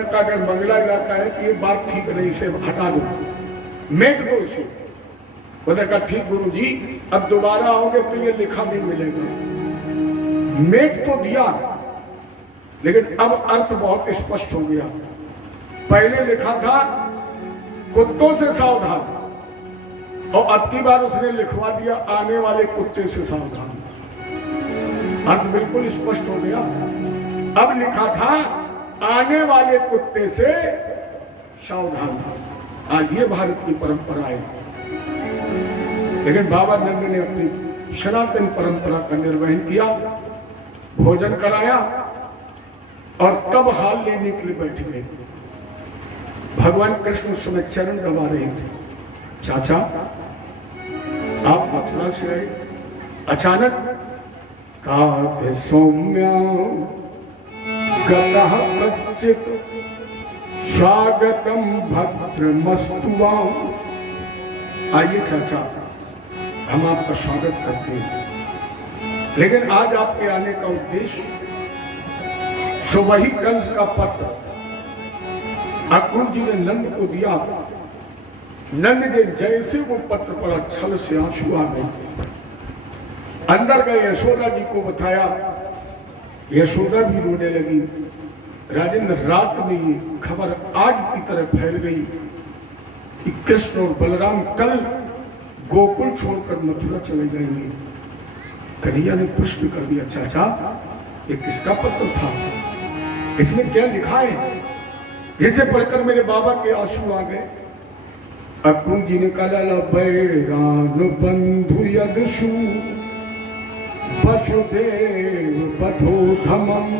का अगर मंगला जाता है कि ये बात ठीक नहीं, इसे हटा दो, मेट दो इसे। बोले कहा ठीक गुरु जी, अब दोबारा आओगे तो ये लिखा नहीं मिलेगा। मेट तो दिया, लेकिन अब अर्थ बहुत स्पष्ट हो गया। पहले लिखा था कुत्तों से सावधान, और अब की बार उसने लिखवा दिया आने वाले कुत्ते से सावधान। अर्थ बिल्कुल स्पष्ट हो गया। अब लिखा था आने वाले कुत्ते से सावधान। आज ये भारत की परंपरा है, लेकिन बाबा नंद ने अपनी सनातन परंपरा का निर्वहन किया, भोजन कराया और तब हाल लेने के लिए बैठ गए। भगवान कृष्ण उस समय चरण दबा रहे थे। चाचा आप मथुरा से आए, अचानक का सौम्या गतः कश्चित् स्वागतम भद्रमस्तु। आइए चाचा, हम आपका स्वागत करते हैं, लेकिन आज आपके आने का उद्देश्य सो वही कंस का पत्र अक्रूर जी ने नंद को दिया। नंद के जैसे वो पत्र पढ़ा, छल से आंसू आ गए। अंदर गए, यशोदा जी को बताया, यशोदा भी रोने लगी। राजेंद्र, रात में ये खबर आग की तरह फैल गई कि कृष्ण और बलराम कल गोकुल छोड़कर मथुरा चले जाएंगे। कन्हैया ने प्रश्न कर दिया, चाचा ये किसका पत्र था, इसमें क्या लिखा है? जिसे पढ़कर मेरे बाबा के आंसू आ गए। अक्रूर जी ने कहा, बैरान बंधु यदशु वसुदेव बधोधमम।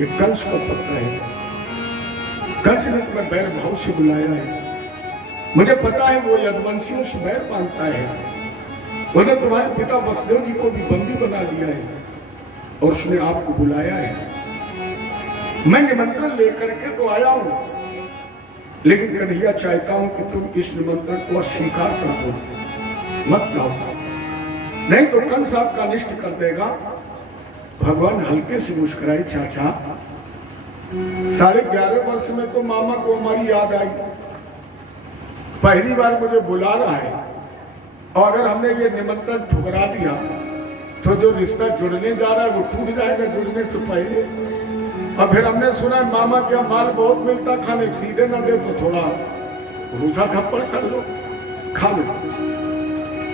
ये कंस का पत्र है। कंस ने तुम्हें बैर भाव से बुलाया है। मुझे पता है वो यदुवंशियों से बैर मानता है। उसने तुम्हारे पिता वसुदेव जी को भी बंदी बना दिया है और उसने आपको बुलाया है। मैं निमंत्रण लेकर के तो आया हूं, लेकिन कन्हैया चाहता हूं कि तुम इस निमंत्रण को अस्वीकार कर दो, मत जाओ, नहीं तो कंस आपका अनिष्ट कर देगा। भगवान हल्के से मुस्कुराए, चाचा 11.5 वर्ष में तो मामा को हमारी याद आई। पहली बार मुझे बुला रहा है, और अगर हमने ये निमंत्रण ठुकरा दिया तो जो रिश्ता जुड़ने जा रहा है वो टूट जाएगा जुड़ने से पहले। और फिर हमने सुना मामा क्या माल बहुत मिलता खाने, सीधे ना दे तो थोड़ा रूसा थप्पड़ कर लो, खा लो।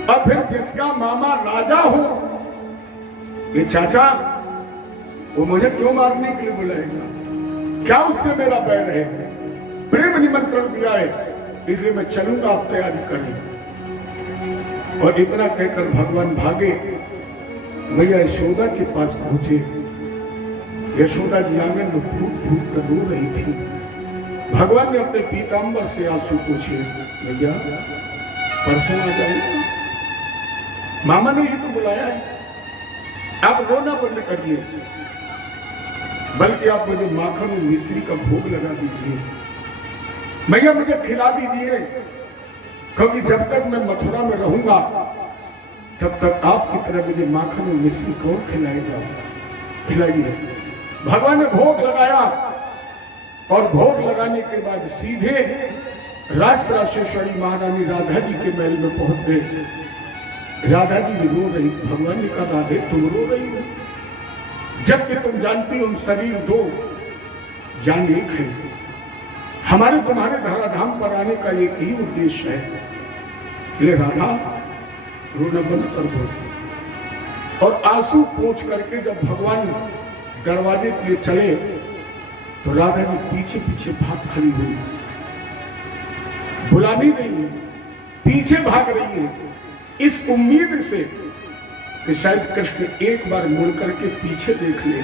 और फिर जिसका मामा राजा हो, ये चाचा वो मुझे क्यों मारने के लिए बुलाएगा? क्या उससे मेरा बैर है? प्रेम निमंत्रण दिया है, इसलिए मैं चलूंगा, आप तैयारी करें। और इतना कहकर भगवान भागे, मैया यशोदा के पास पहुंचे। यशोदा जी आंगन में फूट फूट कर रो रही थी। भगवान ने अपने पीतांबर से आंसू पूछे, भैया परसों आ जाऊंगा, मामा ने ही तो बुलाया है, आप रोना बंद करिए, बल्कि आप मुझे माखन और मिश्री का भोग लगा दीजिए, भैया मुझे खिला दीजिए, क्योंकि जब तक मैं मथुरा में रहूंगा तब तक आपकी तरह मुझे माखन और मिश्री कौन खिलाएगा? खिलाइए। भगवान ने भोग लगाया, और भोग लगाने के बाद सीधे राजराजेश्वरी महारानी राधा जी के महल में पहुंच गए। राधा जी भी रो रही। भगवान ने कहा, राधे तुम रो रही हो, जबकि तुम जानती हो शरीर दो जान एक है। हमारे तुम्हारे धराधाम पर आने का एक ही उद्देश्य है, ले राधा रोना बंद कर दो। और आंसू पोंछ करके जब भगवान दरवाजे के लिए चले तो राधा जी पीछे पीछे भाग खड़ी हुई, बुलानी नहीं है, पीछे भाग रही है, इस उम्मीद से कि शायद कृष्ण एक बार मुड़ करके पीछे देख ले,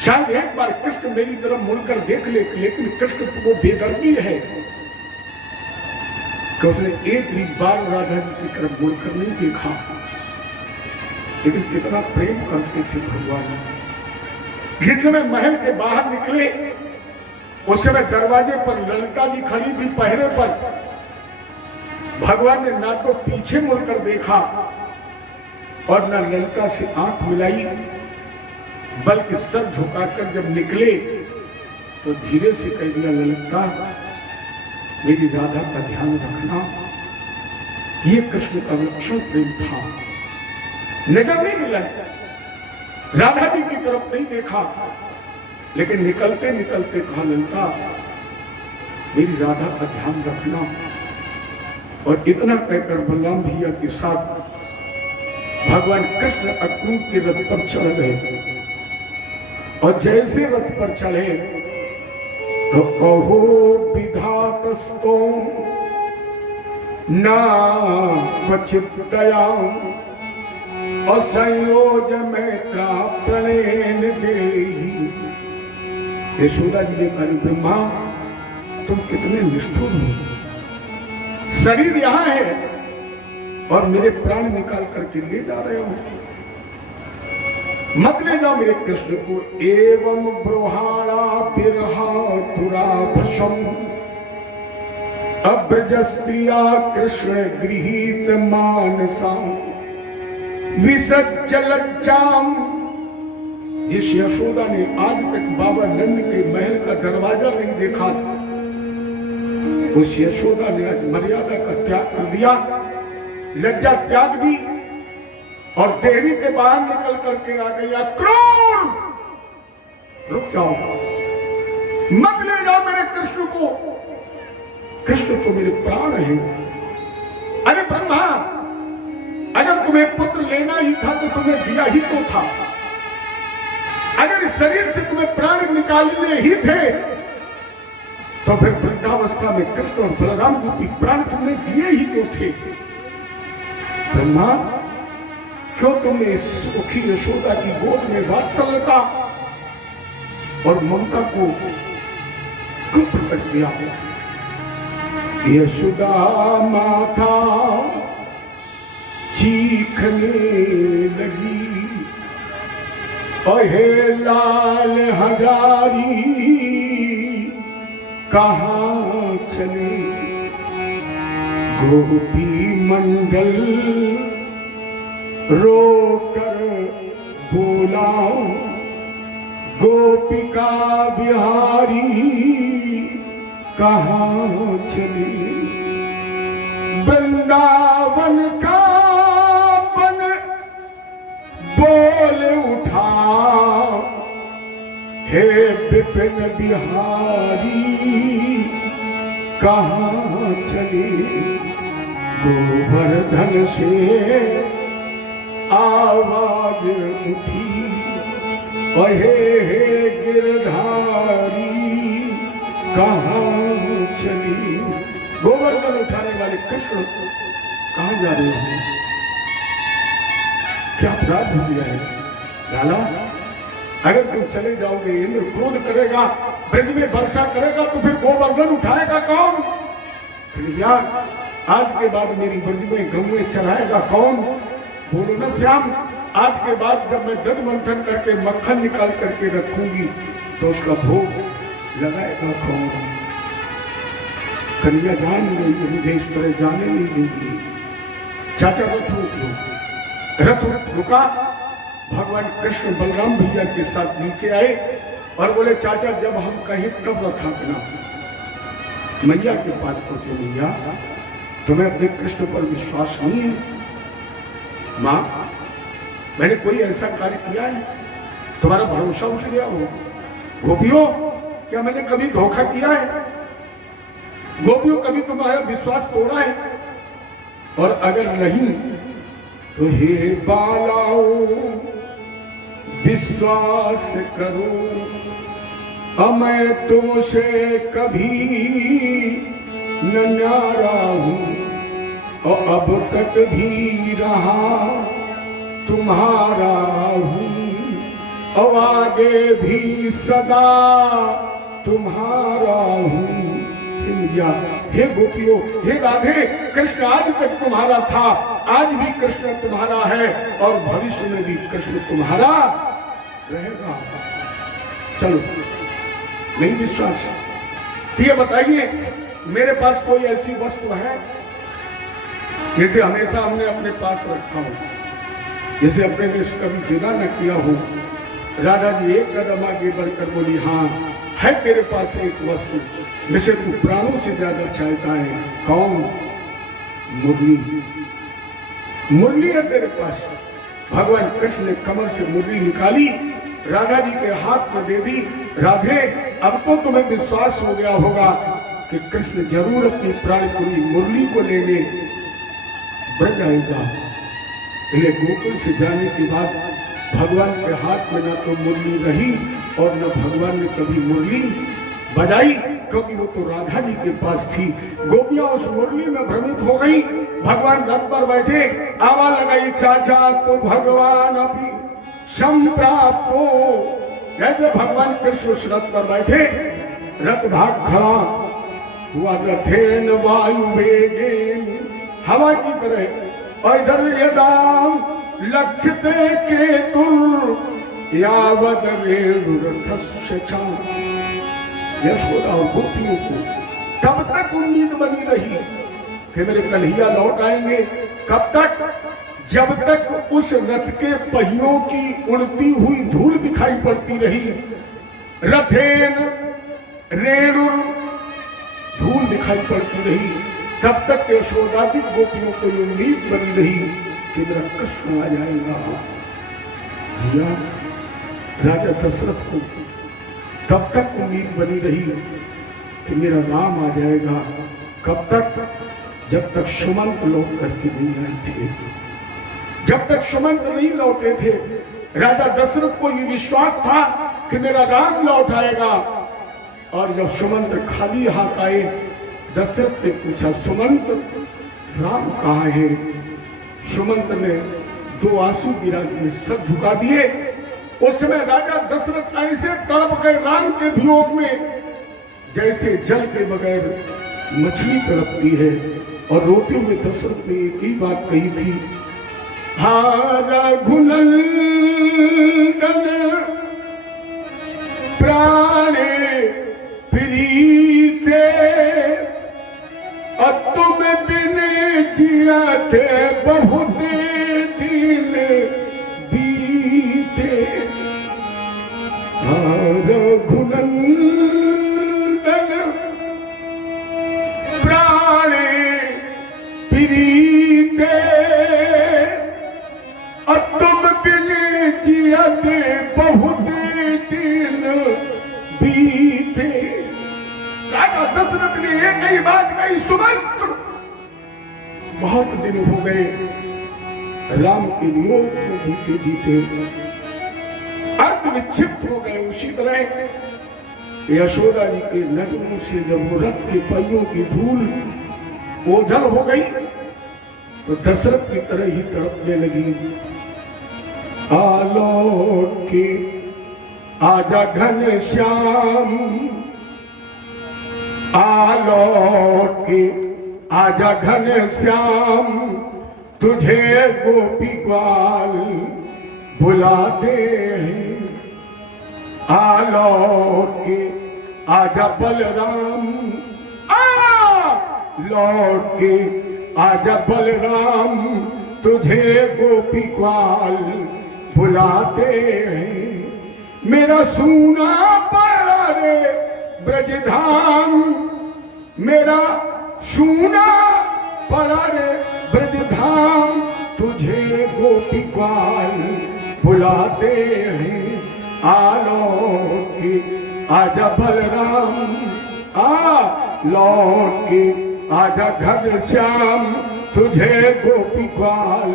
शायद एक बार कृष्ण मेरी तरफ मुड़कर देख ले। लेकिन कृष्ण वो बेदर्दी है कि उसने एक भी बार राधा जी की तरफ मुड़कर नहीं देखा। लेकिन कितना प्रेम करते थे भगवान। जिस समय महल के बाहर निकले, उस समय दरवाजे पर ललिता जी खड़ी थी पहरे पर। भगवान ने ना तो पीछे मुड़कर देखा और न ललिता से आंख मिलाई, बल्कि सर झुकाकर जब निकले तो धीरे से कह दिया, ललिता मेरी राधा का ध्यान रखना। ये कृष्ण का विलक्षण प्रेम था। नजर नहीं मिला, राधा जी की तरफ नहीं देखा, लेकिन निकलते निकलते कहा, ललिता मेरी राधा का ध्यान रखना। और इतना कहकर बलराम भैया के साथ भगवान कृष्ण अक्रूर के रथ पर चढ़ गए। और जैसे रथ पर चढ़े तो कहो विधातस्तो ना क्वचित दया असंयोज में प्रणयन देहि। यशोदा जी ने कहा, ब्रह्मा तुम कितने निष्ठुर हो, शरीर यहां है और मेरे प्राण निकाल करके ले जा रहे हो, मत ले जाओ मेरे कृष्ण को। एवं ब्रोहाणा बिरहा तुराभसम अब्रज स्त्रिया कृष्ण गृहीत मानसा विसज्जलज्जाम। जिस यशोदा ने आज तक बाबा नंद के महल का दरवाजा नहीं देखा, उस यशोदा ने आज मर्यादा का त्याग कर दिया, लज्जा त्याग दी और देहरी के बाहर निकल करके आ गया। क्रोध, रुक जाओ, मत ले जाओ मेरे कृष्ण को, कृष्ण तो मेरे प्राण है। अरे ब्रह्मा, अगर तुम्हें पुत्र लेना ही था तो तुम्हें दिया ही तो था। अगर इस शरीर से तुम्हें प्राण निकालने ही थे तो फिर वृद्धावस्था में कृष्ण और बलराम रूपी प्राण तुमने दिए ही क्यों थे? ब्रह्मा, क्यों तुमने इस सुखी यशोदा की गोद में वात्सल्यता और ममता को क्यों प्रकट किया? यशोदा माता चीखने लगी, अहे लाल हजारी कहाँ चले? गोपी मंडल रोकर बोला, गोपिका बिहारी कहाँ चले? वृंदावन का बन बोल उठा, हे विपिन बिहारी कहाँ चले? गोवर्धन से आवाज उठी, अहे हे गिरधारी कहाँ चली? गोवर्धन उठाने वाले कृष्ण कहाँ जा रहे हैं? क्या अपराध हो गया है? लाला, अगर तुम चले जाओगे इंद्र क्रोध करेगा, ब्रज में वर्षा करेगा, तो फिर गोवर्धन उठाएगा कौन? फिर यार आज के बाद मेरी ब्रज में गंगे चढ़ाएगा कौन? बोलो ना श्याम, आज के बाद जब मैं दध मंथन करके मक्खन निकाल करके रखूंगी तो उसका भोग लगाएगा कौन? कन्या जान गई, मुझे इस तरह जाने नहीं देगी। चाचा रथ रुका। भगवान कृष्ण बलराम भैया के साथ नीचे आए और बोले, चाचा जब हम कहें तब रथापना। मैया के पास पहुंचे, मैया तुम्हें अपने कृष्ण पर विश्वास नहीं है? मां, मैंने कोई ऐसा कार्य किया है तुम्हारा भरोसा उठ गया हो? गोपियों, क्या मैंने कभी धोखा किया है? गोपियों, कभी तुम्हारा विश्वास तोड़ा है? और अगर नहीं तो हे बालाओ विश्वास करो, मैं तुमसे कभी न न्यारा हूं और अब तक भी रहा तुम्हारा हूं और आगे भी सदा तुम्हारा हूं। हे गोपियों, हे राधे, कृष्ण आज तक तुम्हारा था, आज भी कृष्ण तुम्हारा है और भविष्य में भी कृष्ण तुम्हारा रहेगा। चलो, नहीं विश्वास तो ये बताइए, मेरे पास कोई ऐसी वस्तु है जिसे हमेशा हमने अपने पास रखा हो, जिसे अपने में कभी जुदा न किया हो? राधा जी एक कदम आगे बढ़कर बोली, हाँ है तेरे पास एक वस्तु जिसे तू प्राणों से ज्यादा चाहता है। कौन? मुरली। मुरली है तेरे पास। भगवान कृष्ण ने कमर से मुरली निकाली, राधा जी के हाथ में दे दी। राधे, अब तो तुम्हें विश्वास हो गया होगा कि कृष्ण जरूर अपनी प्राणपुरी मुरली को लेने बढ़ जाएगा। इसलिए गोकुल से जाने के बाद भगवान के हाथ में न तो मुरली रही और न भगवान ने कभी मुरली बजाई, क्योंकि वो तो राधा जी के पास थी। गोपियां उस मुरली में भ्रमित हो गई। भगवान रथ पर बैठे, आवाज लगाई, चाचा तो भगवान अभी संप्राप्तो। जैसे भगवान कृष्ण उस रथ पर बैठे, रथ भाग खड़ा हुआ, रथेन वायु वेगेन, हवा की तरह। और इधर यदाम लक्ष्यते केतुर यावद रेणुरथस्य छाम। यशोदा और गोपियों को कब तक उम्मीद बनी रही कि मेरे कन्हैया लौट आएंगे? कब तक? जब तक उस रथ के पहियों की उड़ती हुई धूल दिखाई पड़ती रही। रथेन रेणु, धूल दिखाई पड़ती रही, तब तक यशोदादी गोपियों को उम्मीद बनी रही कि मेरा कृष्ण आ जाएगा। भैया राजा दशरथ को तब तक उम्मीद बनी रही कि मेरा राम आ जाएगा। कब तक? जब तक सुमंत लौट करके नहीं आए थे। जब तक सुमंत नहीं लौटे थे, राजा दशरथ को ये विश्वास था कि मेरा राम लौट आएगा। और जब सुमंत खाली हाथ आए, दशरथ ने पूछा, सुमंत राम कहाँ है? सुमंत ने दो आंसू गिरा दिए, सर झुका दिए। उस समय राजा दशरथ ऐसे तड़प गए राम के वियोग में, जैसे जल के बगैर मछली तड़पती है। और रोते हुए दशरथ ने एक ही बात कही थी, रघुनंदन प्राणे प्रीते, तुम बिन जियाते बहुत दिन बीते। रघुनंदन प्राणे प्रीते, तुम बिन जियाते बहुत दिन बीते। राजा दशरथ ने एक ही बात कही, सुमंत बहुत दिन हो गए राम के वियोग में जीते जीते अर्थ विक्षिप्त हो गए। उसी तरह यशोदा जी के नजरों से जब वो रथ के पहियों की धूल ओझल हो गई तो दशरथ की तरह ही तड़पने लगी। आलोक के आजा घन श्याम, आलोक के आजा घन श्याम, तुझे गोपी ग्वाल बुलाते हैं। आलोक के आजा बलराम, लौट के आजा बलराम, तुझे गोपी ग्वाल बुलाते हैं। मेरा सूना पड़ा रे ब्रजधाम, मेरा सूना पड़ा रे ब्रजधाम, तुझे गोपी ग्वाल बुलाते हैं। आलोक के आजा बलराम, लौट के आजा घन श्याम, तुझे गोपी ग्वाल।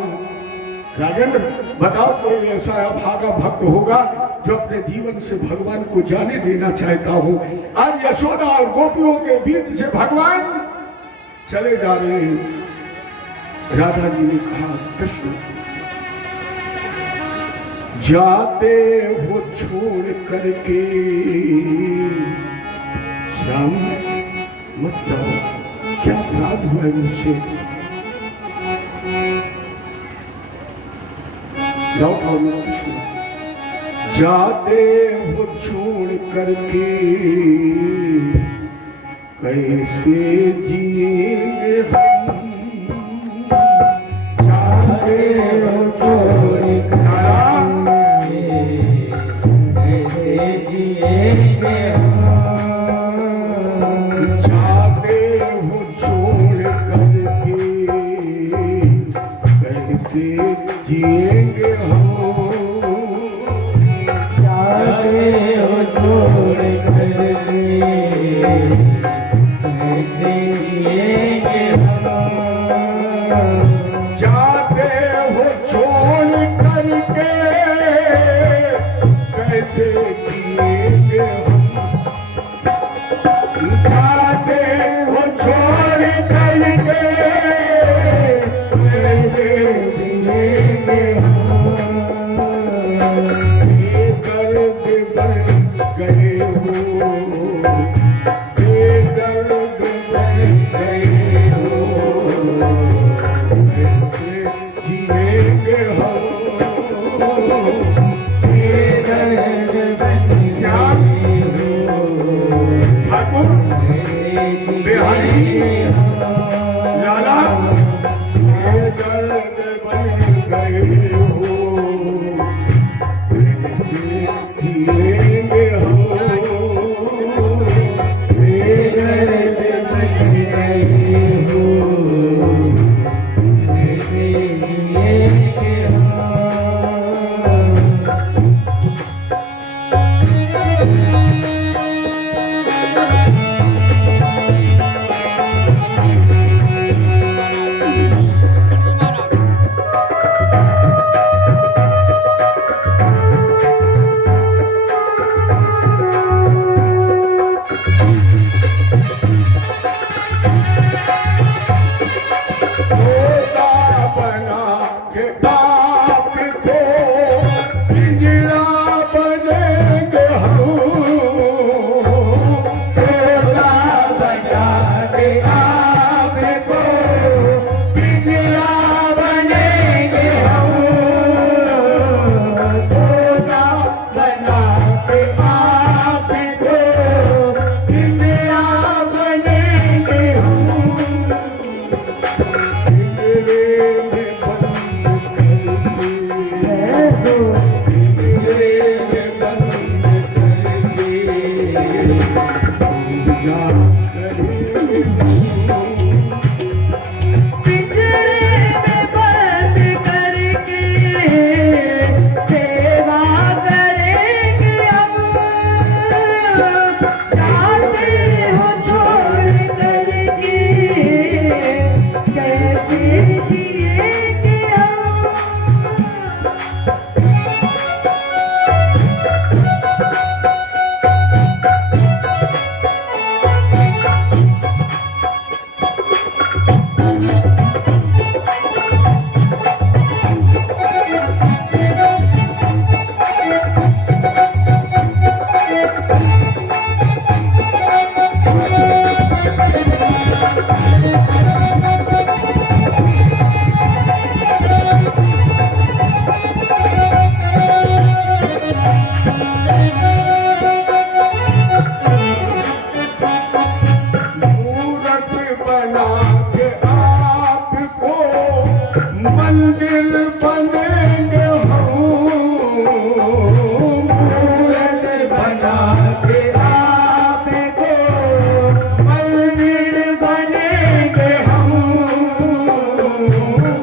राजेंद्र बताओ, कोई ऐसा अभागा भक्त होगा जो अपने जीवन से भगवान को जाने देना चाहता हो? आज यशोदा और गोपियों के बीच से भगवान चले जा रहे हैं। राधा जी ने कहा, कृष्ण जाते हो छोड़ करके, श्याम मत जाओ, क्या अपराध हुआ है मुझसे? कृष्ण जाते हो छोड़ करके, कैसे जिएंगे हम? जाते हो छोड़ करके, कैसे जिएंगे हम? कैसे जिएंगे हम। जाते हो छोड़ करके कैसे जिएंगे हम। जाते हो छोड़ करके कैसे जिएंगे हम। बेदर्द बन गए हो, बेदर्द बन गए हो, कैसे जिएंगे हम। बेदर्द बन श्याम ठाकुर बिहारी लाला बेदर्द बन गए हो, कैसे जिएंगे हम। बेदर्द बन गए हो, कैसे जिएंगे हम। तोता बना के आपको पिंजरा बनेंगे हम। तोता बना के आपको पिंजरा बनेंगे हम। तोता बना के आपको पिंजरा बनेंगे हम। मूरत बना के आपको मंदिर बनेंगे हम। मूरत बना के आपको मंदिर बनेंगे हम।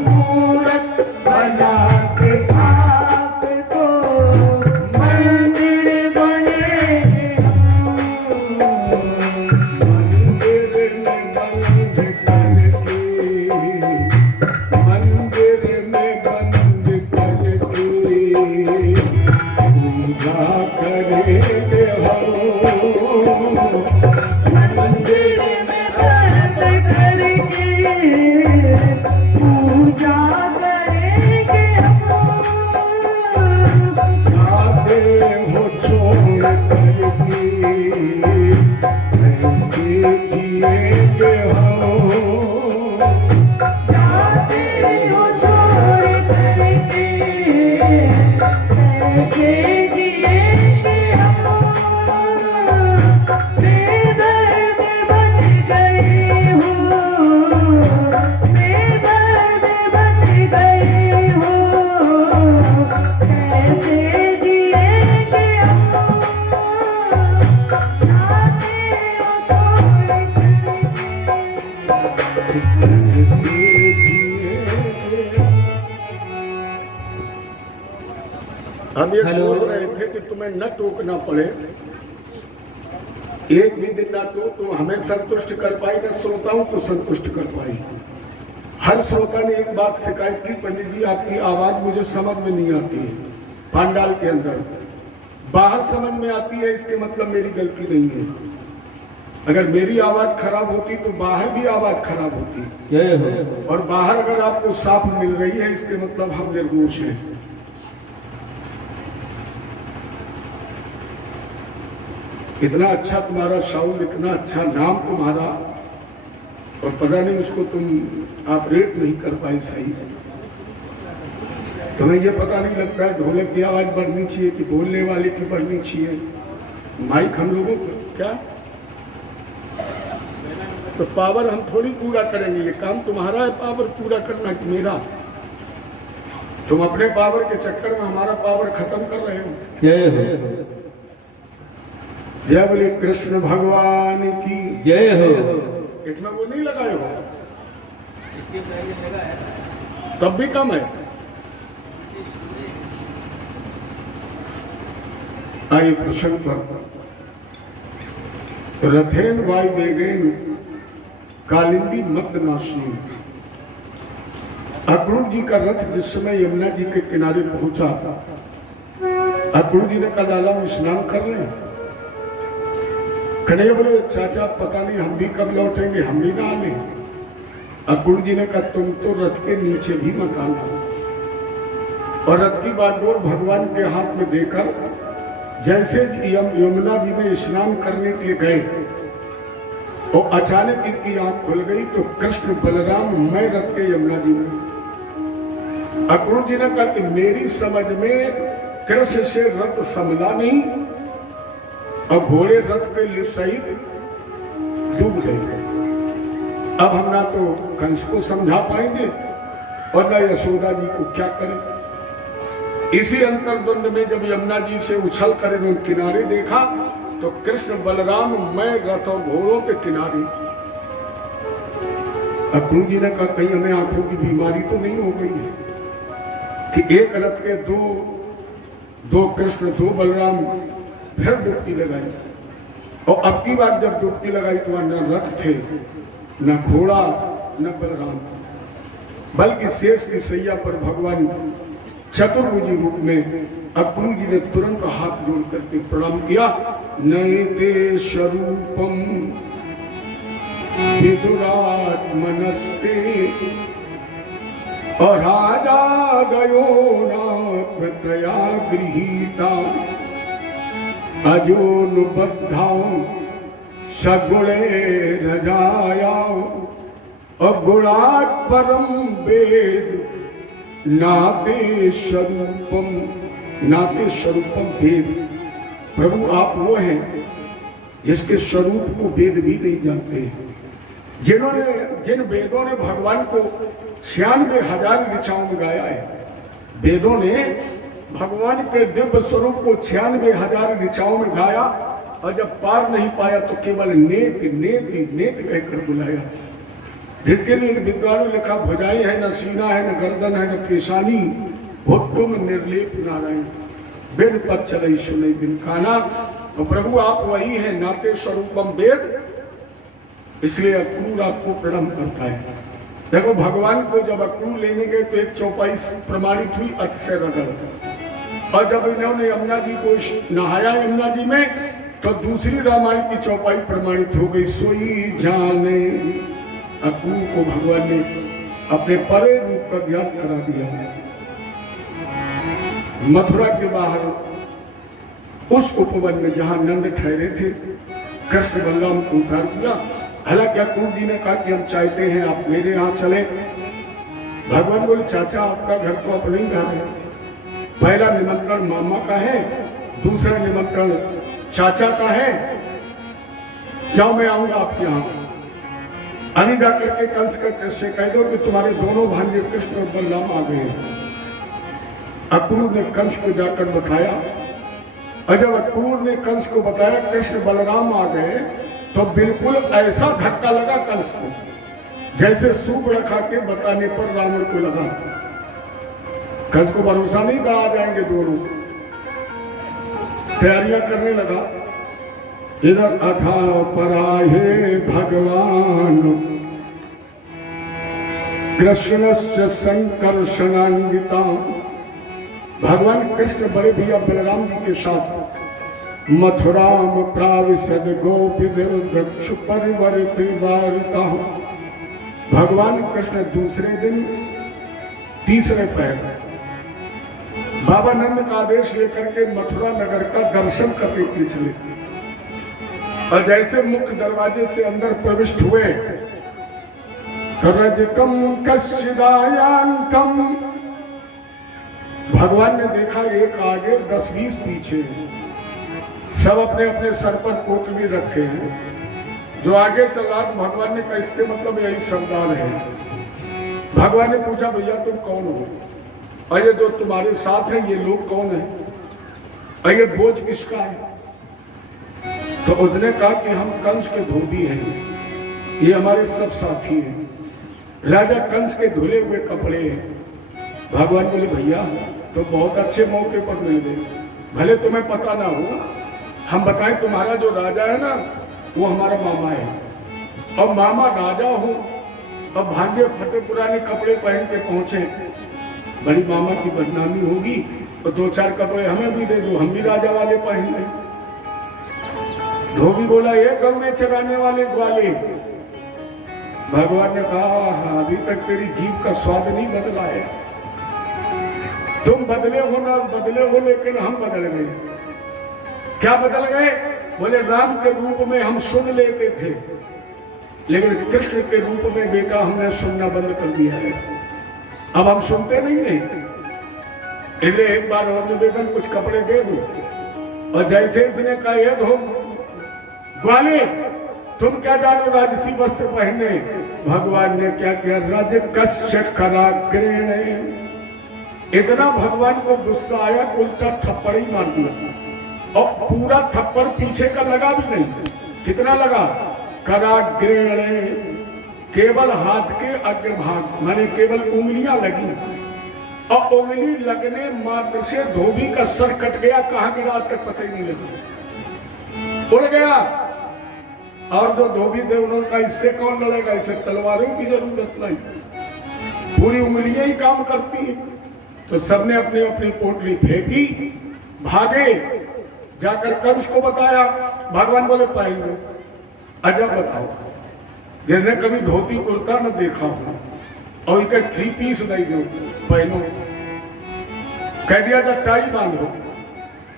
मूरत बना के आपको मंदिर बनेंगे हम। मंदिर में बंद करके पूजा करेंगे हम। मंदिर में बंद करके पूजा करेंगे हम। जाते हो छोड़ करके कैसे जिएंगे हम। जाते हो छोड़ करके कैसे जिएंगे हम। बेदर्द बन गए हो, बेदर्द बन गए हो, कैसे जिएंगे हम। जाते हो छोड़ हम ये हेलो। सोच रहे थे कि तुम्हें न टोकना पड़े, एक भी दिन ना तो हमें संतुष्ट कर पाई, ना श्रोताओं को संतुष्ट कर पाई। हर श्रोता ने एक बात शिकायत की, पंडित जी आपकी आवाज मुझे समझ में नहीं आती है। पांडाल के अंदर बाहर समझ में आती है, इसके मतलब मेरी गलती नहीं है। अगर मेरी आवाज खराब होती तो बाहर भी आवाज खराब होती, जय हो। और बाहर अगर आपको साफ मिल रही है इसके मतलब हम निर्दोष हैं। इतना अच्छा तुम्हारा साउंड, इतना अच्छा नाम तुम्हारा, और पता नहीं उसको तुम आप रेट नहीं कर पाए सही। तुम्हें ये पता नहीं लगता है ढोलक की आवाज बढ़नी चाहिए कि बोलने वाले की बढ़नी चाहिए। माइक हम लोगों को क्या तो पावर हम थोड़ी पूरा करेंगे, ये काम तुम्हारा है पावर पूरा करना कि मेरा। तुम अपने पावर के चक्कर में हमारा पावर खत्म कर रहे हो। जय हो। जय बोले कृष्ण भगवान की जय हो। इसमें वो नहीं लगाए हो, तब भी कम है। आइए प्रसंग पर। रथेन वायु वेगेन कालिंदी मद्दनाशिनी। अक्रूर जी का रथ जिस समय यमुना जी के किनारे पहुंचा, अक्रूर जी ने कहा लाला हम स्नान कर रहे हैं। कन्हैया बोले चाचा पता नहीं हम भी कब लौटेंगे, हम भी ना आने। अक्रूर जी ने कहा तुम तो रथ के नीचे भी मत आना। और रथ की बागडोर भगवान के हाथ में देकर जैसे यमुना जी में स्नान करने के लिए गए, और अचानक इनकी आंख खुल गई तो कृष्ण बलराम मैं रथ के यमुना जी में। अक्रूर जी ने कहा कि मेरी समझ में कृष्ण से रथ संभला नहीं, और घोड़े रथ के सहित डूब गए। अब हम ना तो कंस को समझा पाएंगे और ना यशोदा जी को क्या करें। इसी अंतर्द्वंद में जब यमुना जी से उछल कर इन्होंने किनारे देखा तो कृष्ण बलराम मैं रथ और घोड़ों के किनारे। अक्रूर जी ने कहा कहीं हमें आंखों की बीमारी तो नहीं हो गई है कि एक रथ के दो कृष्ण दो बलराम फिर डुबकी लगाई। और अब की बार जब डुबकी लगाई तो न रथ थे, न घोड़ा, न बलराम, बल्कि शेष की सैया पर भगवान चतुर्भुजी रूप में। अक्रूर जी ने तुरंत हाथ जोड़ करके प्रणाम किया। नयते स्वरूपम विदुरात्मनस्ते और राजा गयो नाप्रतया गृहीता अजोनुबद्धाओ सगुणे रजायाओ अगुणात् परम वेद नाते स्वरूपम वेद। प्रभु आप वो हैं जिसके स्वरूप को वेद भी नहीं जानते, जिन वेदों ने भगवान को 96,000 ऋचाओं में गाया है। वेदों ने भगवान के दिव्य स्वरूप को 96,000 ऋचाओं में गाया, और जब पार नहीं पाया तो केवल नेत नेत नेत कहकर बुलाया। जिसके लिए विद्वानों ने लिखा भुजाएं है, न सीना है, न गर्दन है, न पेशानी, भुट्टो में निर्लेप नारायण, बिन पद चले सुने बिन खाना। और प्रभु आप वही हैं, नाते स्वरूपम वेद। इसलिए अक्रूर आपको प्रणाम करता है। देखो भगवान को जब अक्रूर लेने गए तो एक चौपाई प्रमाणित हुई अत से रगड़, और जब इन्होंने यमुना जी को नहाया यमुना जी में तो दूसरी रामायण की चौपाई प्रमाणित हो गई। सोई जाने अक्रूर को भगवान ने अपने परे रूप का ज्ञान करा दिया। मथुरा के बाहर उस उपवन में जहां नंद ठहरे थे, कृष्ण बलराम को उतार दिया। हालांकि अक्रूर जी ने कहा कि हम चाहते हैं आप मेरे यहाँ चले। भगवान बोले चाचा आपका घर तो अपने ही घर है। पहला निमंत्रण मामा का है, दूसरा निमंत्रण चाचा का है। जाओ मैं आऊंगा आपके यहाँ। अभी जाकर के कंस से कह दो कि तुम्हारे दोनों भांजे कृष्ण और बलराम आ गए। अक्रूर ने कंस को जाकर बताया, और जब अक्रूर ने कंस को बताया कृष्ण बलराम आ गए तो बिल्कुल ऐसा धक्का लगा कंस को जैसे सूबड़ खा के बताने पर रावण को लगा। कंस को भरोसा नहीं था आ जाएंगे दोनों, तैयारियां करने लगा। इधर अथा पराहे भगवान कृष्णश्च संकर्षणान्विता। भगवान कृष्ण बड़े भैया बलराम जी के साथ मथुराम प्राविशद गोपिदिव वृक्ष परिवर्ति वारिता। भगवान कृष्ण दूसरे दिन तीसरे पहर बाबा नंद का आदेश लेकर के मथुरा नगर का दर्शन करने के लिए चले और जैसे मुख्य दरवाजे से अंदर प्रविष्ट हुए रजकम कश्चिदायांतम। भगवान ने देखा एक आगे 10-20 पीछे, सब अपने अपने सर पर पोटली रखे हैं। जो आगे चल रहा तो भगवान ने कहा इसके मतलब यही सरदार है। भगवान ने पूछा भैया तुम कौन हो और ये जो तुम्हारे साथ हैं ये लोग कौन है और ये बोझ किसका है? तो उसने कहा कि हम कंस के धोबी हैं, ये हमारे सब साथी हैं। राजा कंस के धुले हुए कपड़े हैं। भगवान बोले भैया तो बहुत अच्छे मौके पर मिल गए, भले तुम्हें पता ना हो। हम बताएं तुम्हारा जो राजा है ना वो हमारा मामा है और मामा राजा हो और भांजे फटे पुराने कपड़े पहन के पहुंचे, बड़ी मामा की बदनामी होगी। तो 2-4 कपड़े हमें भी दे दो, हम भी राजा वाले पहन लें। धोबी बोला ये गौ में चराने वाले ग्वाले। भगवान ने कहा हाँ, अभी तक तेरी जीभ का स्वाद नहीं बदला है। तुम बदले हो ना बदले हो, लेकिन हम बदल गए। क्या बदल गए? बोले राम के रूप में हम सुन लेते थे, लेकिन कृष्ण के रूप में बेटा हमने सुनना बंद कर दिया है। अब हम सुनते नहीं हैं। इसलिए एक बार और निवेदन, कुछ कपड़े दे दो। और जैसे इसने कहा ये धो ग्वाले तुम क्या जानो राजसी वस्त्र पहने। भगवान ने क्या किया? राज कश्य कराग्रेण। इतना भगवान को गुस्सा आया, उल्टा थप्पड़ ही मार दिया और पूरा थप्पड़ पीछे का लगा भी नहीं। कितना लगा? कराग्रेण, केवल हाथ के अग्रभाग, माने केवल उंगलियां लगी और उंगली लगने मात्र से धोबी का सर कट गया। कहां गिरा तक पता ही नहीं लगा, उड़ गया। और जो धोबी थे उन्होंने कहा इससे कौन लड़ेगा, इसे तलवारों की जरूरत नहीं, पूरी उंगलियां ही काम करती हैं। तो सबने अपनी अपनी पोटली फेंकी, भागे, जाकर कंस को बताया। भगवान बोले पहन लो। अजब बताओ, जिसने कभी धोती कुर्ता न देखा हो और इनका 3 पीस नहीं दो पहनो, कह दिया था टाई बांधो,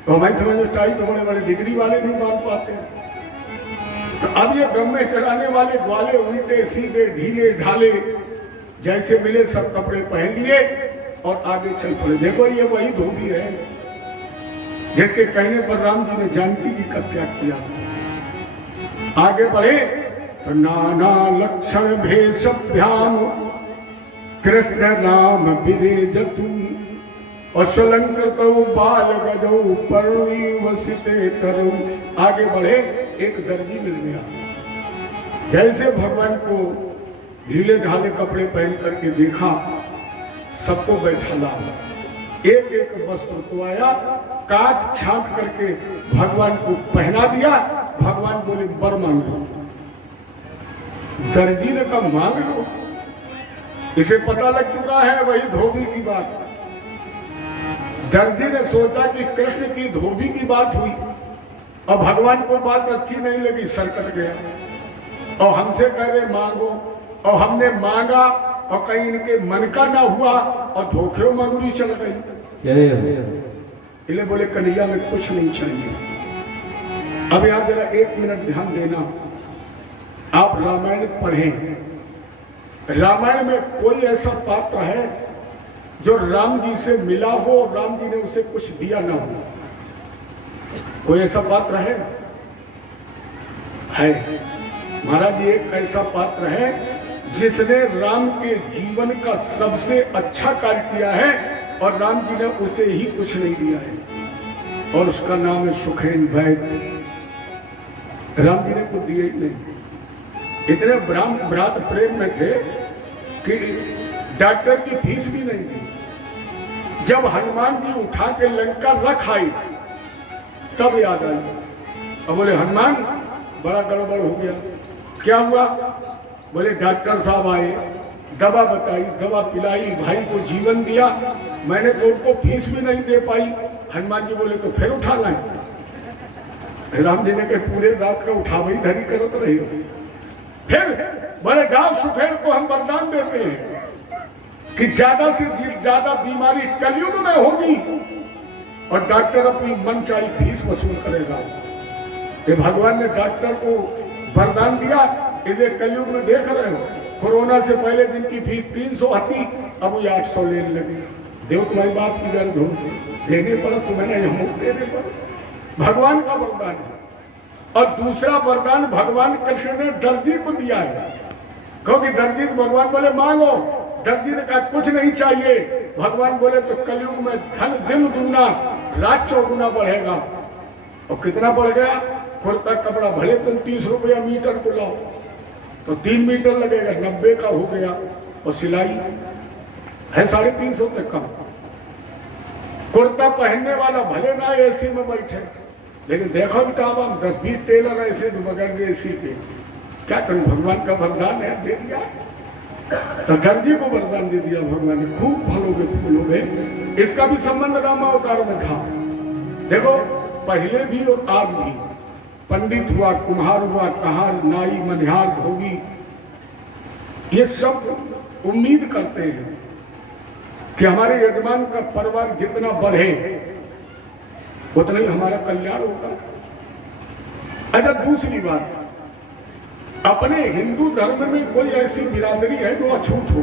तो हमारी समझ में टाई तो बड़े बड़े डिग्री वाले नहीं बांध पाते। तो अब ये गम में चलाने वाले ग्वाले उल्टे सीधे ढीले ढाले जैसे मिले सब कपड़े पहन लिए और आगे चल पड़े। देखो ये वही धोबी है जिसके कहने पर राम जी ने जानकी जी का त्याग किया। आगे बढ़े तो नाना लक्षण भेषभ्याम कृष्ण राम विरेजतु और सलंकृतौ बाल गजौ पर्णी वसिते तरु। आगे बढ़े एक दर्जी मिल गया, जैसे भगवान को ढीले ढाले कपड़े पहन करके देखा, सबको बैठाला, एक एक वस्त्र तो आया, काट छाट करके भगवान को पहना दिया। भगवान बोले बर मांग लो। दर्जी ने कहा मांग लो, इसे पता लग चुका है वही धोबी की बात। दर्जी ने सोचा कि कृष्ण की धोबी की बात हुई और भगवान को बात अच्छी नहीं लगी, सर कट गया और हमसे कह रहे मांगो, और हमने मांगा और कहीं इनके मन का ना हुआ और धोखे मंगुरी चल गई। इसलिए बोले कन्हैया में कुछ नहीं चाहिए। अब यहां जरा 1 मिनट ध्यान देना। आप रामायण पढ़ें, रामायण में कोई ऐसा पात्र है जो राम जी से मिला हो और राम जी ने उसे कुछ दिया ना हो? कोई ऐसा पात्र है? महाराज जी एक ऐसा पात्र है जिसने राम के जीवन का सबसे अच्छा कार्य किया है और राम जी ने उसे ही कुछ नहीं दिया है, और उसका नाम है सुखेन वैद्य। राम जी ने कुछ दिया ही नहीं। इतने भ्रात प्रेम में थे कि डॉक्टर की फीस भी नहीं दी। जब हनुमान जी उठा के लंका रख आई तब याद आई अब बोले हनुमान बड़ा गड़बड़ हो गया। क्या हुआ? बोले डॉक्टर साहब आए, दवा बताई, दवा पिलाई, भाई को जीवन दिया, मैंने तो उनको फीस भी नहीं दे पाई। हनुमान जी बोले तो फिर उठा लाए। राम जी ने के पूरे रात का उठावई धरी करो तो रही हो। फिर बोले जाओ सुखेर को हम वरदान देते हैं कि ज्यादा से ज्यादा बीमारी कलयुग में होगी और डॉक्टर अपनी मनचाही फीस वसूल करेगा। ये भगवान ने डॉक्टर को वरदान दिया। इसे कलयुग में देख रहे हो, कोरोना से पहले दिन की फीस 300 आती, अब वो 800 लेने लगे। देव तुम्हारी बात की दर्द हो देने पर तुम्हें नहीं, हम देने पर भगवान का वरदान है। और दूसरा वरदान भगवान कृष्ण ने दर्जी को दिया है, क्योंकि दर्जी भगवान बोले मांगो, दर्जी ने कहा कुछ नहीं चाहिए। भगवान बोले तो कलयुग में धन दिन दुगना रात चौगुना बढ़ेगा। और कितना बढ़ गया? कुर्ता कपड़ा भले तुम 30 रुपया मीटर को लाओ तो 3 मीटर लगेगा, 90 का हो गया। और सिलाई है 350 तक कम। कुर्ता पहनने वाला भले ना एसी में बैठे, लेकिन देखो इटावा 10-20 टेलर ऐसे बगैर एसी के। क्या करूं, भगवान का वरदान है, दे दिया। तो दर्जी को वरदान दे दिया भगवान ने, खूब फलोगे फूलोगे। इसका भी संबंध रामावतार में था। देखो पहले भी और आज भी पंडित हुआ, कुम्हार हुआ, कहार, नाई, मनिहार, धोबी, ये सब उम्मीद करते हैं कि हमारे यजमान का परिवार जितना बढ़े उतना ही हमारा कल्याण होगा। अच्छा दूसरी बात, अपने हिंदू धर्म में कोई ऐसी बिरादरी है जो अछूत हो?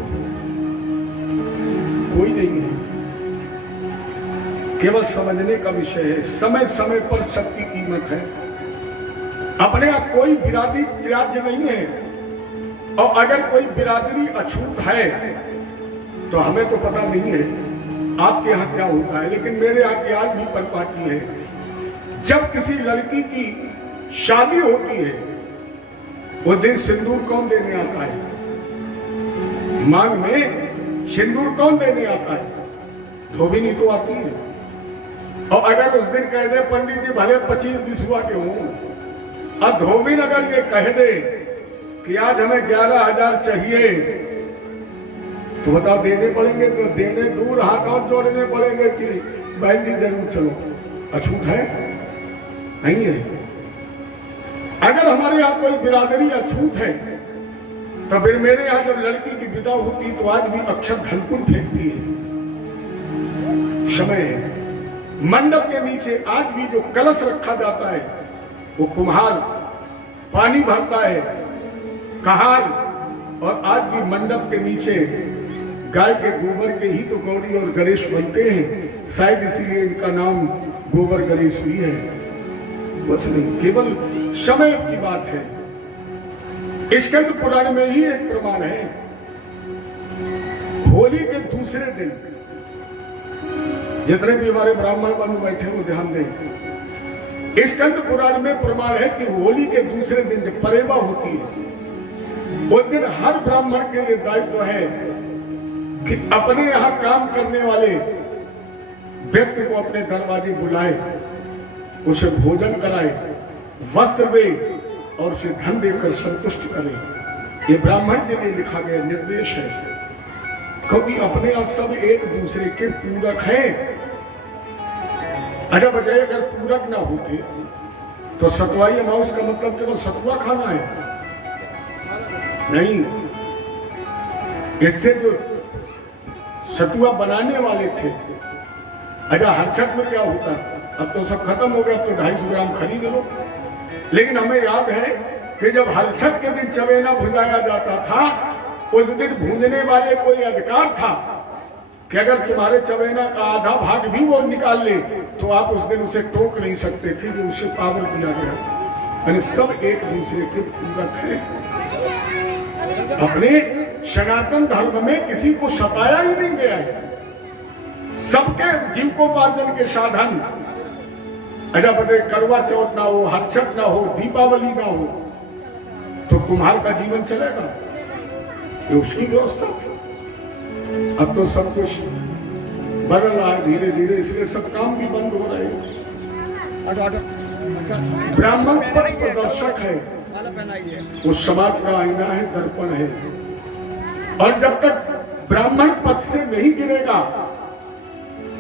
कोई नहीं है, केवल समझने का विषय है। समय समय पर सबकी कीमत है। अपने यहाँ कोई बिरादरी त्याज्य नहीं है, और अगर कोई बिरादरी अछूत है तो हमें तो पता नहीं है आपके यहाँ क्या होता है, लेकिन मेरे यहाँ की आज भी परिपाटी है। जब किसी लड़की की शादी होती है वो दिन सिंदूर कौन देने आता है? मांग में सिंदूर कौन देने आता है? धोबिनी तो आती है। और अगर उस दिन कह दे पंडित जी भले 25 बिसुआ के हों, अब धोबिन अगर ये कह दे कि आज हमें 11,000 चाहिए, तो बताओ देने पड़ेंगे? तो देने दूर हाथ और जोड़ने पड़ेंगे कि बहन जी जरूर चलो। अछूत है? नहीं है। अगर हमारे यहाँ कोई बिरादरी अछूत है तो फिर मेरे यहाँ जब लड़की की विदा होती तो आज भी अक्षत धनकुन फेंकती है। समय है। मंडप के नीचे आज भी जो कलश रखा जाता है वो कुम्हार पानी भरता है, कहार, और आज भी मंडप के नीचे गाय के गोबर के ही तो गौरी और गणेश बनते हैं। शायद इसीलिए इनका नाम गोबर गणेश भी है। कुछ नहीं, केवल समय की बात है। स्कंद पुराण में ही एक प्रमाण है। होली के दूसरे दिन, जितने भी हमारे ब्राह्मण बंधु बैठे वो ध्यान दें, स्कंद पुराण में प्रमाण है कि होली के दूसरे दिन जब परेवा होती है उस दिन हर ब्राह्मण के लिए दायित्व है कि अपने यहां काम करने वाले व्यक्ति को अपने दरवाजे बुलाए, उसे भोजन कराए, वस्त्र दे और उसे धन देकर संतुष्ट करे। ये ब्राह्मण के लिए लिखा गया निर्देश है, क्योंकि अपने यहां सब एक दूसरे के पूरक हैं। अच्छा बजाय अगर पूरक ना होते तो सतुआई अमावस का मतलब केवल सतुआ खाना है? नहीं, इससे जो सतुआ बनाने वाले थे, अच्छा हरछठ में क्या होता, अब तो सब खत्म हो गया, अब तो 250 ग्राम खरीद लो। लेकिन हमें याद है कि जब हरछठ के दिन चवेना भुजाया जाता था, उस दिन भूंजने वाले कोई अधिकार था कि अगर तुम्हारे चवेना का आधा भाग भी वो निकाल ले तो आप उस दिन उसे टोक नहीं सकते थे, जो उसे पावर दिया गया। यानी सब एक दूसरे के पूरक है। अपने सनातन धर्म में किसी को सताया ही नहीं गया है, सबके जीविकोपार्जन के साधन। अच्छा बता, करवा चौथ ना हो, हरछठ ना हो, दीपावली ना हो तो कुम्हार का जीवन चलेगा? ये उसकी व्यवस्था। अब तो सब कुछ बदल रहा है धीरे धीरे, इसलिए सब काम भी बंद हो रहे हैं। ब्राह्मण पथ प्रदर्शक है, वो समाज का आईना है, दर्पण है। और जब तक ब्राह्मण पथ से नहीं गिरेगा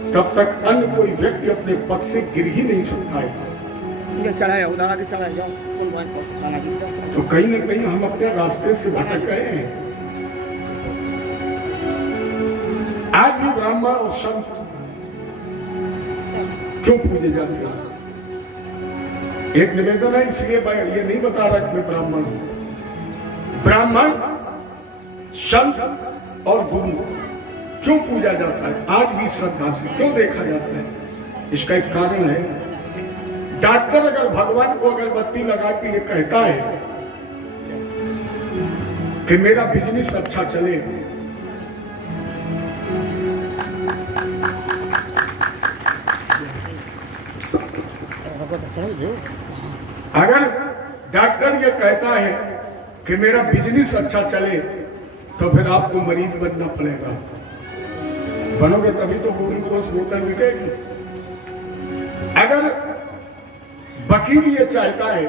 तब तक अन्य कोई व्यक्ति अपने पथ से गिर ही नहीं सकता है। तो कहीं ना कहीं हम अपने रास्ते से भटक गए हैं। आज भी ब्राह्मण और संत क्यों पूजे जाते हैं? एक निवेदन है, इसलिए ये नहीं बता रहा कि मैं ब्राह्मण हूं। ब्राह्मण, संत और गुरु क्यों पूजा जाता है? आज भी श्रद्धा से क्यों देखा जाता है? इसका एक कारण है। डॉक्टर अगर भगवान को अगरबत्ती लगा के ये कहता है कि मेरा बिजनेस अच्छा चले, अगर डॉक्टर ये कहता है कि मेरा बिजनेस अच्छा चले, तो फिर आपको मरीज बनना पड़ेगा। बनोगे तभी तो गोली कोस बोतल मिटेगी। अगर वकील ये चाहता है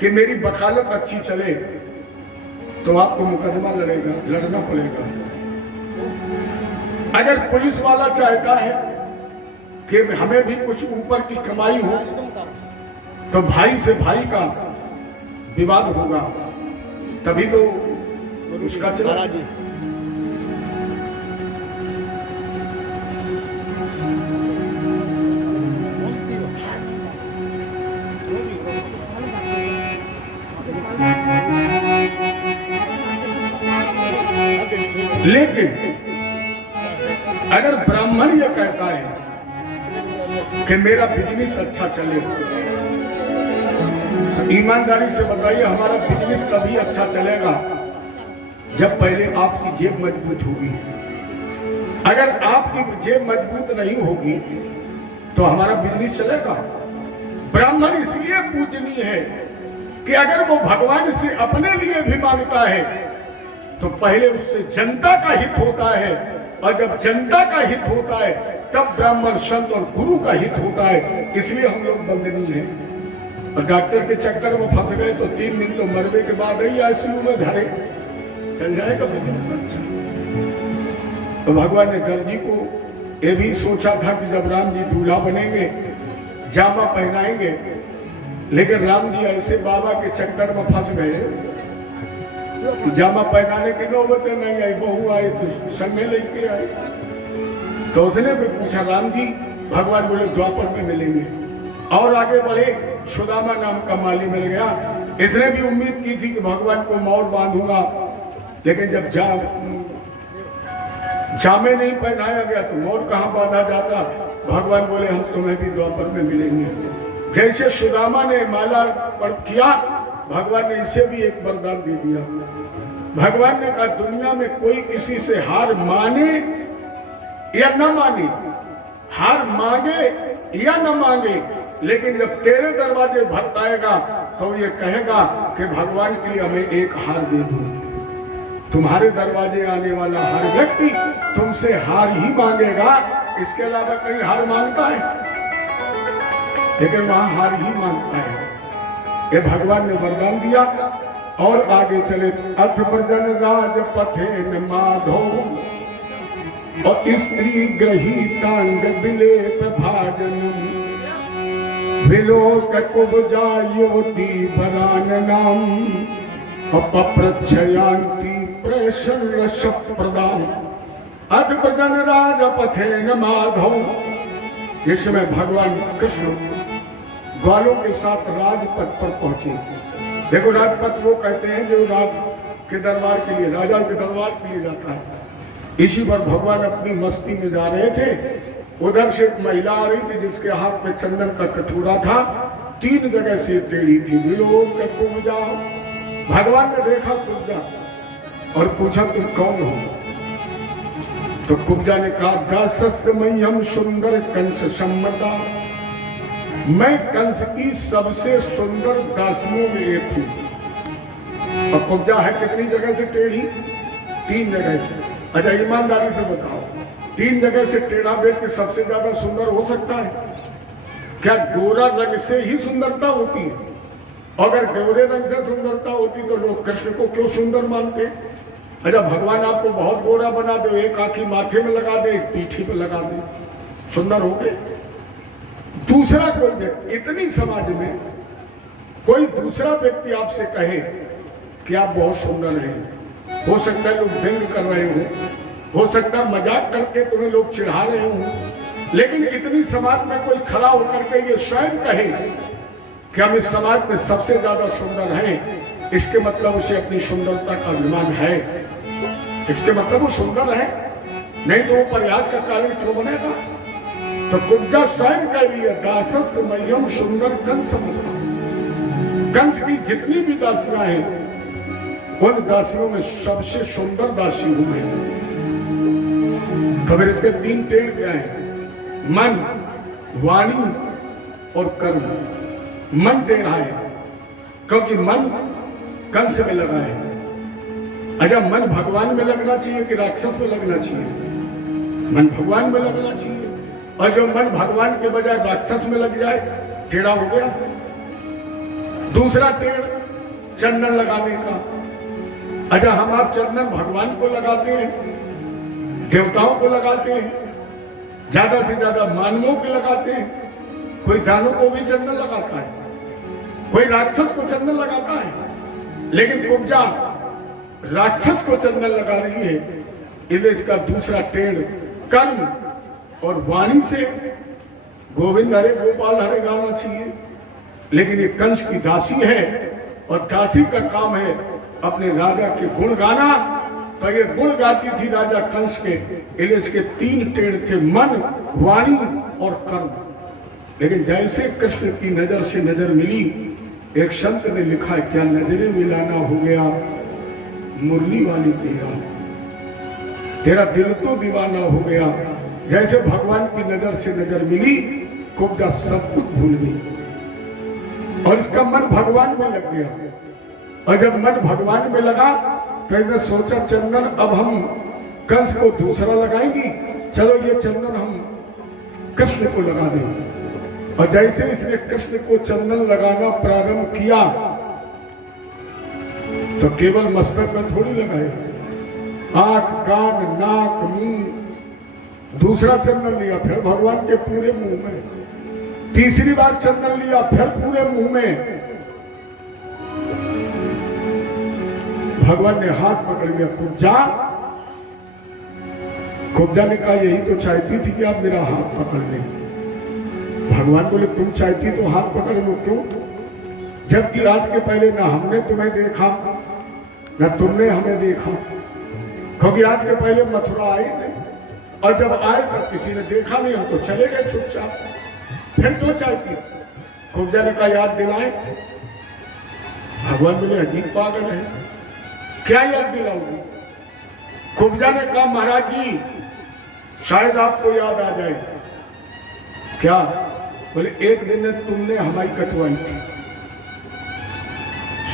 कि मेरी वकालत अच्छी चले, तो आपको मुकदमा लड़ना पड़ेगा। अगर पुलिस वाला चाहता है कि हमें भी कुछ ऊपर की कमाई हो, तो भाई से भाई का विवाद होगा, तभी तो उसका चला। लेकिन अगर ब्राह्मण यह कहता है कि मेरा बिजनेस अच्छा चले, ईमानदारी से बताइए, हमारा बिजनेस तभी अच्छा चलेगा जब पहले आपकी जेब मजबूत होगी। अगर आपकी जेब मजबूत नहीं होगी तो हमारा बिजनेस चलेगा। ब्राह्मण इसलिए पूजनीय है कि अगर वो भगवान से अपने लिए भी मांगता है तो पहले उससे जनता का हित होता है, और जब जनता का हित होता है तब ब्राह्मण, संत और गुरु का हित होता है। इसलिए हम लोग बंदनीय हैं। और डॉक्टर के चक्कर में फंस गए तो 3 दिन तो मरने के बाद ही आईसीयू में धरे, चल जाएगा बिजनेस। तो भगवान ने दर्जी जी को ये भी सोचा था कि जब राम जी दूल्हा बनेंगे, जामा पहनाएंगे, लेकिन राम जी ऐसे बाबा के चक्कर में फंस गए, जामा पहनाने की नौबत नहीं आई। बहू आए तो संग में लेके आए। तो उसने भी पूछा, राम जी, भगवान बोले द्वापर में मिलेंगे। और आगे बढ़े, सुदामा नाम का माली मिल गया। इसने भी उम्मीद की थी कि भगवान को मोर बांधूंगा, लेकिन जब जामे नहीं पहनाया गया तो मोर कहां बांधा जाता। भगवान बोले हम तुम्हें भी द्वापर में मिलेंगे। जैसे सुदामा ने माला पर किया, भगवान ने इसे भी एक वरदान दे दिया। भगवान ने कहा, दुनिया में कोई किसी से हार माने या न माने, हार मांगे या न मांगे, लेकिन जब तेरे दरवाजे भटकाएगा तो ये कहेगा कि भगवान के लिए हमें एक हार दे दो। तुम्हारे दरवाजे आने वाला हर व्यक्ति तुमसे हार ही मांगेगा, इसके अलावा कहीं हार मांगता है? लेकिन वहां हार ही मांगता है। ये भगवान ने वरदान दिया। और आगे चले, अथ भजन राज पथे न माधो, और स्त्री ग्रहीतांग विलेप भाजन, विलोक कुब्जा युवती वरान नाम, अपप्रच्छयांति प्रेषण रस प्रदान। अथ भजन राज पथे न माधो, जिसमें भगवान कृष्ण ग्वालों के साथ राजपथ पर पहुंचे। देखो, राजपथ वो कहते हैं जो राज के दरबार के लिए, राजा के दरबार के लिए जाता है। इसी पर भगवान अपनी मस्ती में जा रहे थे। उधर से एक महिला आ रही थी जिसके हाथ में चंदन का कटोरा था, 3 जगह से टेढ़ी थी। विलोक कुब्जा, भगवान ने देखा कुब्जा और पूछा तुम कौन हो? तो कुब्जा ने कहा, दासस्मयम सुंदर कंस सम्मता, मैं कंस की सबसे सुंदर दासियों में एक हूं। और कुब्जा है कितनी जगह से टेढ़ी? 3 जगह से। अच्छा, ईमानदारी से बताओ, 3 जगह से टेढ़ा व्यक्ति सबसे ज्यादा सुंदर हो सकता है? क्या गोरा रंग से ही सुंदरता होती है? अगर गोरे रंग से सुंदरता होती तो लोग कृष्ण को क्यों सुंदर मानते? अच्छा, भगवान आपको बहुत गोरा बना दे, एक आंखी माथे में लगा दे, एक पीठी पे लगा दे, सुंदर हो गए? दूसरा कोई व्यक्ति, इतनी समाज में कोई दूसरा व्यक्ति आपसे कहे कि आप बहुत सुंदर हैं, हो सकता है लोग व्यंग कर रहे हो सकता है मजाक करके तुम्हें लोग चिढ़ा रहे हो, लेकिन इतनी समाज में कोई खड़ा होकर के ये स्वयं कहे कि हम इस समाज में सबसे ज्यादा सुंदर हैं, इसके मतलब उसे अपनी सुंदरता का अभिमान है, इसके मतलब वो सुंदर है, नहीं तो वो प्रयास का कारण क्यों बनेगा? तो कुब्जा स्वयं कह रही है, दासस मह्यम सुंदर कंस मल्ला। कंस की जितनी भी दासियां हैं उन दासियों में सबसे सुंदर दासी हूं मैं। खबर इसके 3 टेढ़ क्या है? मन, वाणी और कर्म। मन टेढ़ा है क्योंकि मन कंस में लगा है। अच्छा, मन भगवान में लगना चाहिए कि राक्षस में लगना चाहिए? मन भगवान में लगना चाहिए, और जो मन भगवान के बजाय राक्षस में लग जाए, टेढ़ा हो गया। दूसरा टेढ़ चंदन लगाने का। अच्छा, हम आप चंदन भगवान को लगाते हैं, देवताओं को लगाते हैं, ज्यादा से ज्यादा मानवों को लगाते हैं, कोई दानों को भी चंदन लगाता है, कोई राक्षस को चंदन लगाता है, लेकिन कुब्जा राक्षस को चंदन लगा रही है। इसलिए इसका दूसरा टेढ़ कर्म और वाणी से गोविंद हरे गोपाल हरे गाना चाहिए, लेकिन ये कंस की दासी है और दासी का काम है अपने राजा के गुण गाना, तो ये गुण गाती थी राजा कंस के। इसलिए इसके 3 टेढ़ थे, मन, वाणी और कर्म। लेकिन जैसे कृष्ण की नजर से नजर मिली, एक संत ने लिखा, क्या नजरें मिलाना हो गया मुरली वाली तेरा दिल तो दीवाना हो गया। जैसे भगवान की नजर से नजर मिली, कुब्जा सब कुछ भूल गई और इसका मन भगवान में लग गया। और जब मन भगवान में लगा तो इसने सोचा, चंदन अब हम कंस को दूसरा लगाएंगी, चलो ये चंदन हम कृष्ण को लगा देंगे। और जैसे इसने कृष्ण को चंदन लगाना प्रारंभ किया तो केवल मस्तक में थोड़ी लगाए, आंख, कान, नाक, मुंह। दूसरा चंदन लिया, फिर भगवान के पूरे मुंह में। तीसरी बार चंदन लिया, फिर पूरे मुंह में। भगवान ने हाथ पकड़ लिया, कुब्जा। कुब्जा ने कहा, यही तो चाहती थी कि आप मेरा हाथ पकड़ लें। भगवान बोले, तुम चाहती तो हाथ पकड़ लो, क्यों? जबकि आज के पहले ना हमने तुम्हें देखा ना तुमने हमें देखा, क्योंकि आज के पहले मथुरा आए नहीं, और जब आए तब किसी ने देखा नहीं, हम तो चले गए चुपचाप। फिर तो चाहती। कुब्जा ने कहा, याद दिलाए। भगवान बोले, अजीब पागल है, क्या याद दिलाओगे? कुब्जा ने कहा, महाराज जी शायद आपको याद आ जाए। क्या? बोले, एक दिन में तुमने हमारी कटवाई थी,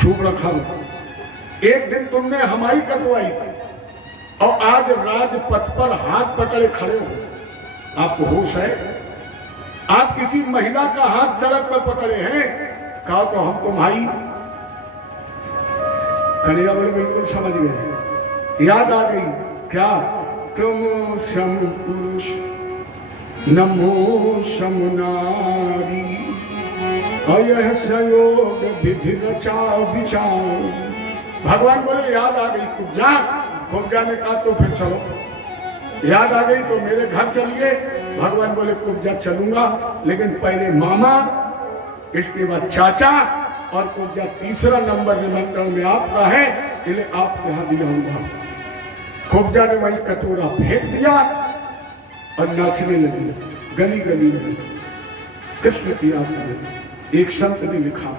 शुभ रखा। एक दिन तुमने हमारी कटवाई थी और आज राजपथ पर हाथ पकड़े खड़े हो। आपको होश है? आप किसी महिला का हाथ सड़क पर पकड़े हैं, कहा तो हम तुम्हारी। कन्हैया बोले, बिल्कुल समझ गए, याद आ गई। क्या? तुम सम पुरुष नमो सम नारी, अयह संयोग विधि रचा विचार। भगवान बोले, याद आ गई कुब्जा। कुब्जा ने कहा, तो फिर चलो। याद आ गई तो मेरे घर चलिए। भगवान बोले, कुब्जा चलूंगा, लेकिन पहले मामा, इसके बाद चाचा, और कुब्जा तीसरा नंबर निमंत्रण में आपका है, इसलिए आपके यहां भी आऊंगा। कुब्जा ने वही कटोरा फेंक दिया और नाचने लगी, गली गली में कृष्ण की याद में। एक संत ने लिखा,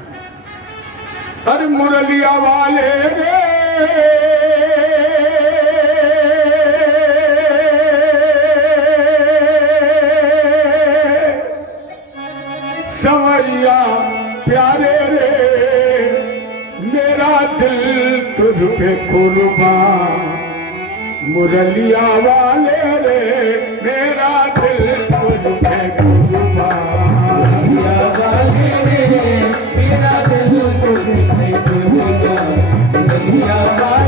अरे मुरलिया वाले रे संवरिया प्यारे रे, मेरा दिल तुझ पे कुर्बान। मुरलिया वाले रे, मेरा दिल तुझ पे कुर्बान। मैया